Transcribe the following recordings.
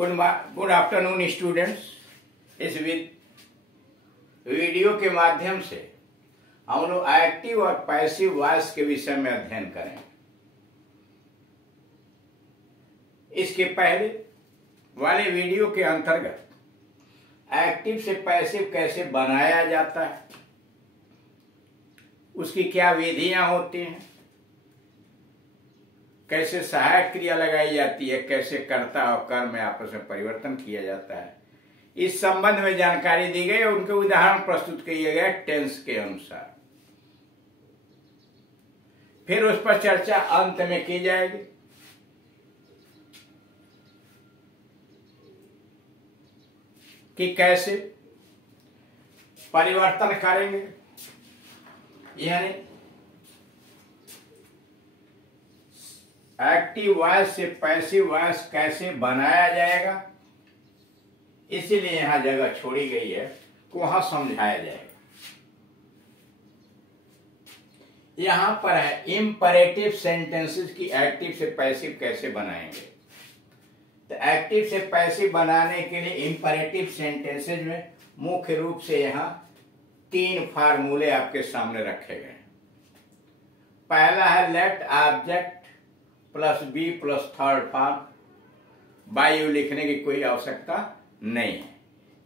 Good afternoon students. इस video के माध्यम से हम लोग एक्टिव और पैसिव वॉइस के विषय में अध्ययन करेंगे। इसके पहले वाले वीडियो के अंतर्गत एक्टिव से पैसिव कैसे बनाया जाता है, उसकी क्या विधियां होती हैं, कैसे सहायक क्रिया लगाई जाती है, कैसे कर्ता और कर्म में आपस में परिवर्तन किया जाता है, इस संबंध में जानकारी दी गई और उनके उदाहरण प्रस्तुत किए गए टेंस के अनुसार। फिर उस पर चर्चा अंत में की जाएगी। कि कैसे परिवर्तन करेंगे, यानी एक्टिव वॉइस से पैसिव वॉइस कैसे बनाया जाएगा, इसीलिए यहां जगह छोड़ी गई है कि वहां समझाया जाएगा। यहां पर है इंपरेटिव सेंटेंसेस की एक्टिव से पैसिव कैसे बनाएंगे। तो एक्टिव से पैसिव बनाने के लिए इंपरेटिव सेंटेंसेस में मुख्य रूप से यहां 3 फार्मूले आपके सामने रखे गए। पहला है let object plus B plus third form. By you लिखने की कोई आवश्यकता नहीं है,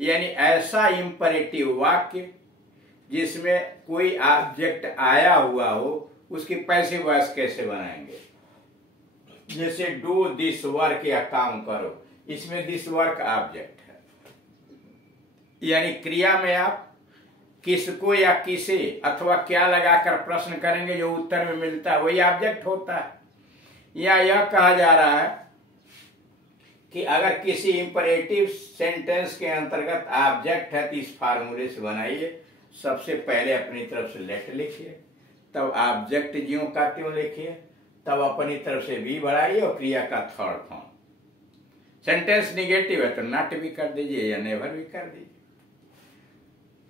यानी ऐसा इंपरेटिव वाक्य जिसमें कोई ऑब्जेक्ट आया हुआ हो, उसकी पैसिव वॉइस कैसे बनाएंगे। जैसे डू दिस वर्क, या काम करो, इसमें दिस वर्क ऑब्जेक्ट है, यानी क्रिया में आप किसको या किसे अथवा क्या लगाकर प्रश्न करेंगे, जो उत्तर में मिलता है वही ऑब्जेक्ट होता है। या यह कहा जा रहा है कि अगर किसी इंपरेटिव सेंटेंस के अंतर्गत ऑब्जेक्ट है तो इस फार्मूले से बनाइए। सबसे पहले अपनी तरफ से लेट लिखिए, तब ऑब्जेक्ट ज्यों का त्यों लिखिए, तब अपनी तरफ से भी बढ़ाइए और क्रिया का थर्ड फॉर्म। सेंटेंस निगेटिव है तो नॉट भी कर दीजिए या नेवर भी कर दीजिए।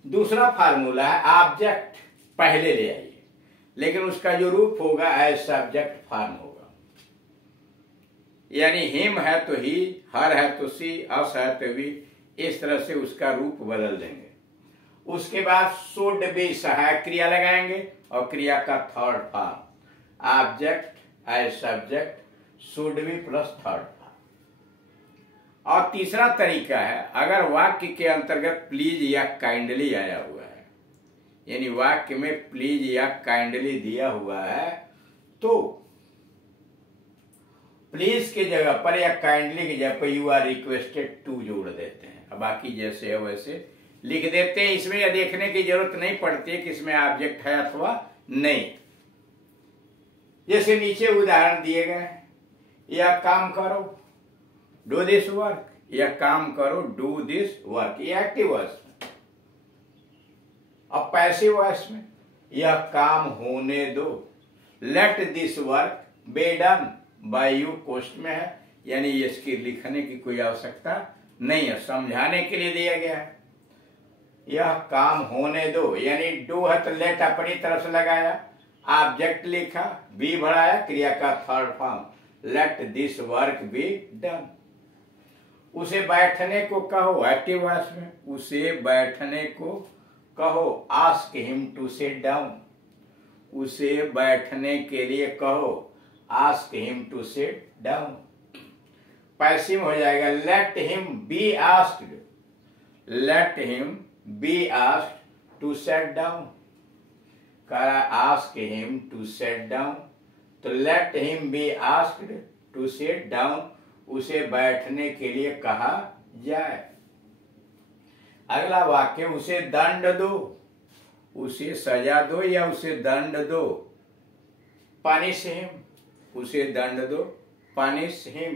दूसरा फार्मूला है ऑब्जेक्ट पहले ले आइए, लेकिन उसका जो रूप होगा एज सब्जेक्ट फॉर्म होगा, यानी हिम है तो ही, हर है तो सी, अस है तो भी, इस तरह से उसका रूप बदल देंगे। उसके बाद शुड भी सहायक क्रिया लगाएंगे और क्रिया का third form object as subject, should भी प्लस थर्ड फॉर्म। और तीसरा तरीका है, अगर वाक्य के अंतर्गत प्लीज या काइंडली आया हुआ है, यानी वाक्य में प्लीज या काइंडली दिया हुआ है, तो प्लीज की जगह पर या काइंडली की जगह पर यू आर रिक्वेस्टेड टू जोड़ देते हैं। अब बाकी जैसे है वैसे लिख देते हैं। इसमें यह देखने की जरूरत नहीं पड़ती है कि इसमें ऑब्जेक्ट है अथवा नहीं। जैसे नीचे उदाहरण दिए गए, या काम करो डू दिस वर्क, या काम करो डू दिस वर्क, ये एक्टिव वॉइस में। अब पैसिव वॉइस में यह काम होने दो, let this work be done by you कोष्ठ में है, यानी इसकी लिखने की कोई आवश्यकता नहीं है, समझाने के लिए दिया गया है। यह काम होने दो, यानी डू है तो लेट अपनी तरफ से लगाया, ऑब्जेक्ट लिखा, बी बढ़ाया, क्रिया का third form let this work be done. उसे बैठने को कहो, एक्टिव वॉइस में उसे बैठने को कहो, ask him to sit down, उसे बैठने के लिए कहो, ask him to sit down. Passive हो जाएगा let him be asked, let him be asked to sit down, कहा ask him to sit down, तो let him be asked to sit down, उसे बैठने के लिए कहा जाए। अगला वाक्य, उसे दंड दो, उसे सजा दो या उसे दंड दो, पनिश हिम, उसे दंड दो, पनिश हिम।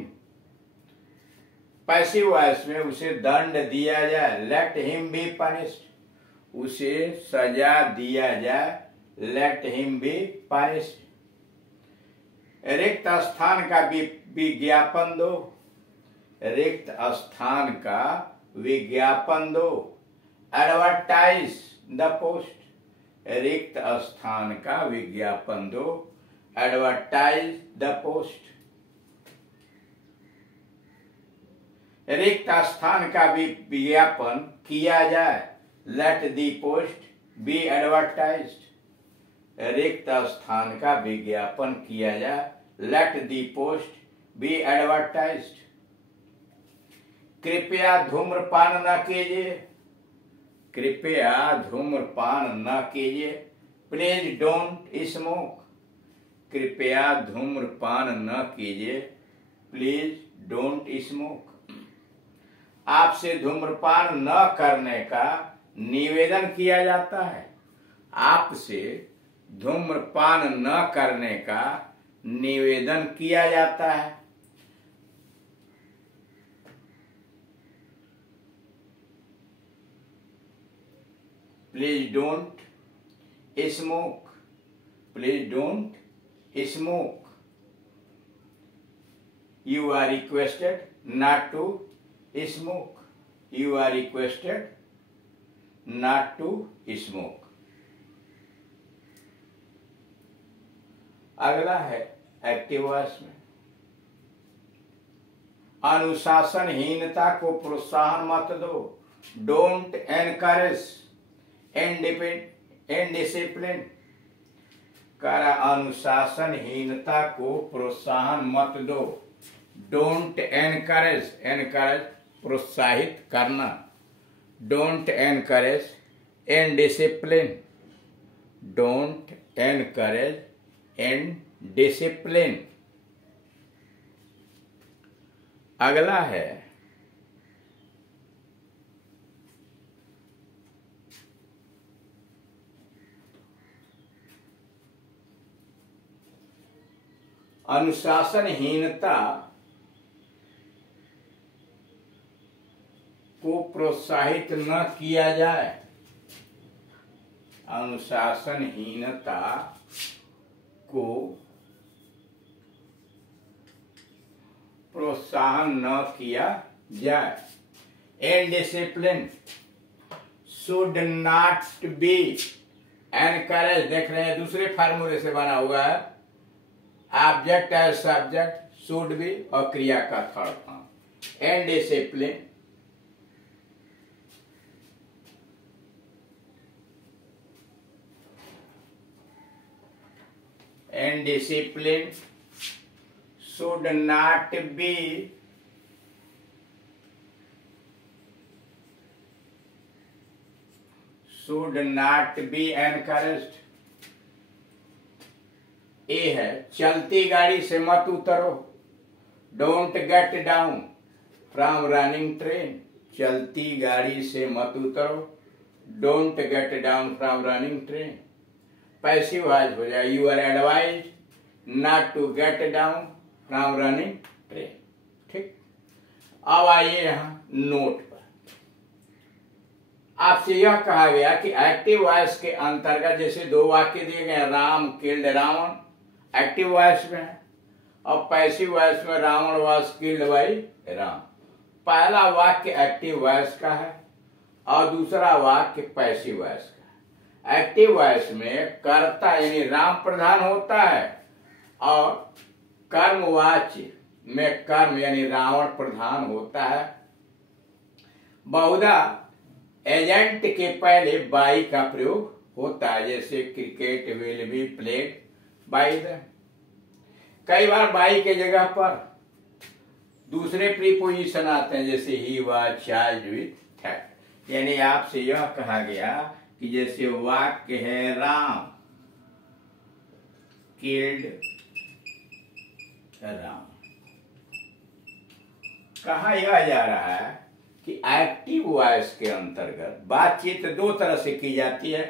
पैसिव वॉइस में उसे दंड दिया जाए, लेट हिम बी पनिश्ड, उसे सजा दिया जाए, लेट हिम बी पनिश्ड। रिक्त स्थान का विज्ञापन दो, रिक्त स्थान का विज्ञापन दो, एडवर्टाइज द पोस्ट, रिक्त स्थान का विज्ञापन दो, एडवर्टाइज द पोस्ट। रिक्त स्थान का भी विज्ञापन किया जाए, let the post be advertised. रिक्त स्थान का विज्ञापन किया जाए, let the post be advertised. कृपया धूम्रपान न कीजिए, कृपया धूम्रपान न कीजिए, प्लीज डोंट स्मोक। कृपया धूम्रपान न कीजिए, प्लीज डोंट स्मोक। आपसे धूम्रपान न करने का निवेदन किया जाता है, आपसे धूम्रपान न करने का निवेदन किया जाता है। Please don't smoke, please don't smoke. You are requested not to smoke. You are requested not to smoke. अगला है एक्टिव वॉइस में, अनुशासनहीनता को प्रोत्साहन मत दो, डोंट एनकरेज इनडिसिप्लिन। करा अनुशासनहीनता को प्रोत्साहन मत दो, डोंट एनकरेज, एनकरेज प्रोत्साहित करना, don't encourage indiscipline, don't encourage indiscipline. अगला है अनुशासनहीनता को प्रोत्साहित न किया जाए, अनुशासनहीनता को प्रोत्साहन न किया जाए। Indiscipline should not be encourage. देख रहे हैं दूसरे फार्मूले से बना हुआ है, object as subject, should be और क्रिया का थर्ड फॉर्म। इनडिसिप्लिन indiscipline should not be encouraged। ए है चलती गाड़ी से मत उतरो, don't get down from running train. चलती गाड़ी से मत उतरो, don't get down from running train. Passive voice हो जाए, you are advised not to get down from running train. ठीक, अब आइए यहां नोट पर। आपसे यह कहा गया कि एक्टिव वॉइस के अंतर्गत जैसे दो वाक्य दिए गए, Ram killed Ravan, active voice में है, और पैसिव वॉइस में Ravan was killed by Ram. पहला वाक्य एक्टिव वॉइस का है और दूसरा वाक्य पैसिव वॉइस का। एक्टिव वॉइस में कर्ता यानी राम प्रधान होता है और कर्मवाच्य में कर्म यानी रावण प्रधान होता है। बहुधा एजेंट के पहले बाई का प्रयोग होता है, जैसे cricket will be played by the. कई बार बाई के जगह पर दूसरे प्रीपोजिशन आते हैं, जैसे he was charged with that. यानी आपसे यह कहा गया कि जैसे वाक्य है राम किल्ड राम, कहा यह जा रहा है कि एक्टिव वॉइस के अंतर्गत बातचीत दो तरह से की जाती है।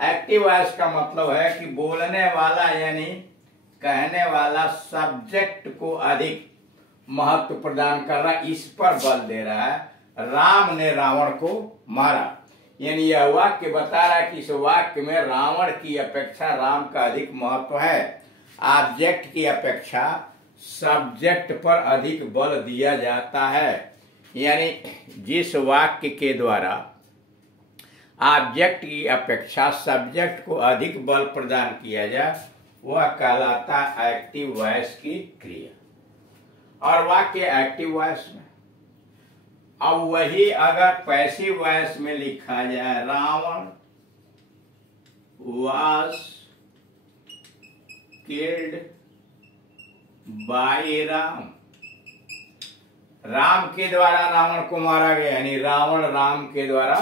एक्टिव वॉइस का मतलब है कि बोलने वाला यानी कहने वाला सब्जेक्ट को अधिक महत्व प्रदान कर रहा, इस पर बल दे रहा है। राम ने रावण को मारा, यानी यह वाक्य बता रहा है कि इस वाक्य में रावण की अपेक्षा राम का अधिक महत्व है। ऑब्जेक्ट की अपेक्षा सब्जेक्ट पर अधिक बल दिया जाता है, यानी जिस वाक्य के द्वारा ऑब्जेक्ट की अपेक्षा सब्जेक्ट को अधिक बल प्रदान किया जाए वह कहलाता है एक्टिव वॉइस की क्रिया। और वाक्य एक्टिव वॉइस में अब वही अगर पैसिव वॉइस में लिखा जाए, Ravan was killed by Ram, Ram के द्वारा रावण को मारा गया, यानी रावण राम के द्वारा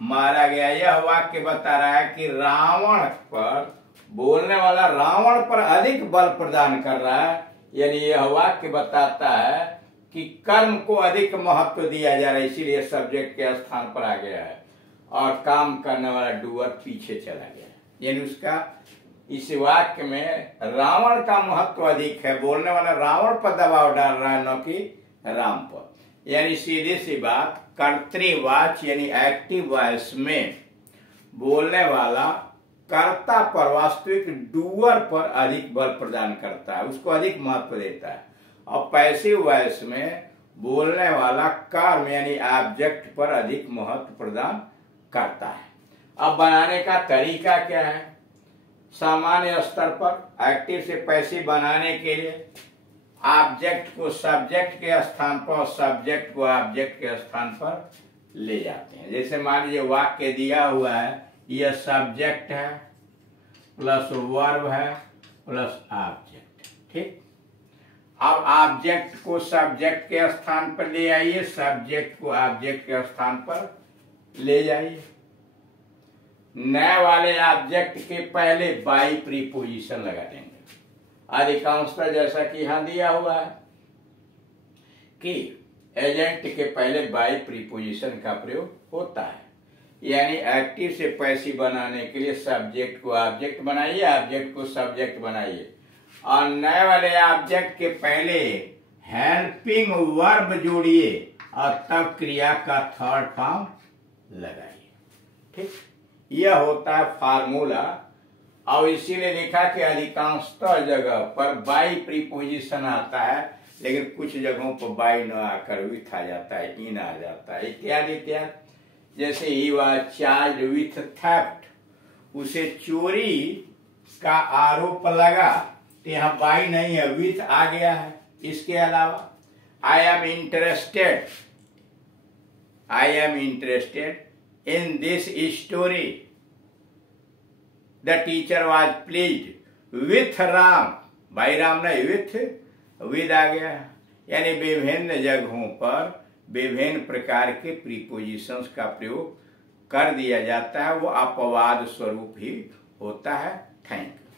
मारा गया। यह वाक्य बता रहा है कि रावण पर, बोलने वाला रावण पर अधिक बल प्रदान कर रहा है, यानी यह वाक्य बताता है कि कर्म को अधिक महत्व दिया जा रहा है, इसीलिए सब्जेक्ट के स्थान पर आ गया है और काम करने वाला डूअर पीछे चला गया है। यानी उसका इस वाक्य में रावण का महत्व अधिक है, बोलने वाला रावण पर दबाव डाल रहा है, न कि राम पर। यानी सीधी सी बात, कर्तृवाच्य यानी एक्टिव वॉइस में बोलने वाला कर्ता पर, वास्तविक डूअर पर अधिक बल प्रदान करता है, उसको अधिक महत्व देता है। और पैसिव वॉइस में बोलने वाला कर्म यानी ऑब्जेक्ट पर अधिक महत्व प्रदान करता है। अब बनाने का तरीका क्या है? सामान्य स्तर पर एक्टिव से पैसिव बनाने के लिए ऑब्जेक्ट को सब्जेक्ट के स्थान पर और सब्जेक्ट को ऑब्जेक्ट के स्थान पर ले जाते हैं। जैसे मान लीजिए वाक्य दिया हुआ है, यह सब्जेक्ट है प्लस वर्ब है प्लस ऑब्जेक्ट, ठीक। अब ऑब्जेक्ट को सब्जेक्ट के स्थान पर ले आइए, सब्जेक्ट को ऑब्जेक्ट के स्थान पर ले जाइए। नए वाले ऑब्जेक्ट के पहले बाई प्रीपोजिशन लगा देंगे। अधिकांशतः जैसा कि यहां दिया हुआ है कि एजेंट के पहले बाई प्रीपोजिशन का प्रयोग होता है, यानी एक्टिव से पैसिव बनाने के लिए सब्जेक्ट को ऑब्जेक्ट बनाइए, ऑब्जेक्ट को सब्जेक्ट बनाइए और नए वाले ऑब्जेक्ट के पहले हेल्पिंग वर्ब जोड़िए और तब क्रिया का थर्ड फॉर्म लगाइए, ठीक। यह होता है फार्मूला। और इसीलिए लिखा कि अधिकांशतः जगह पर बाई प्रीपोजिशन आता है, लेकिन कुछ जगहों पर बाई न आकर विथ आ जाता है, इन आ जाता है, इत्यादि इत्यादि। जैसे ही वह चार्ज विथ थेफ्ट, उसे चोरी का आरोप लगा, तो यहाँ बाई नहीं है, विथ आ गया है। इसके अलावा I am interested in this story, the teacher was pleased with Ram, by Ram नहीं, विथ आ गया। यानी विभिन्न जगहों पर विभिन्न प्रकार के प्रीपोजिशंस का प्रयोग कर दिया जाता है, वो अपवाद स्वरूप ही होता है। Thank you.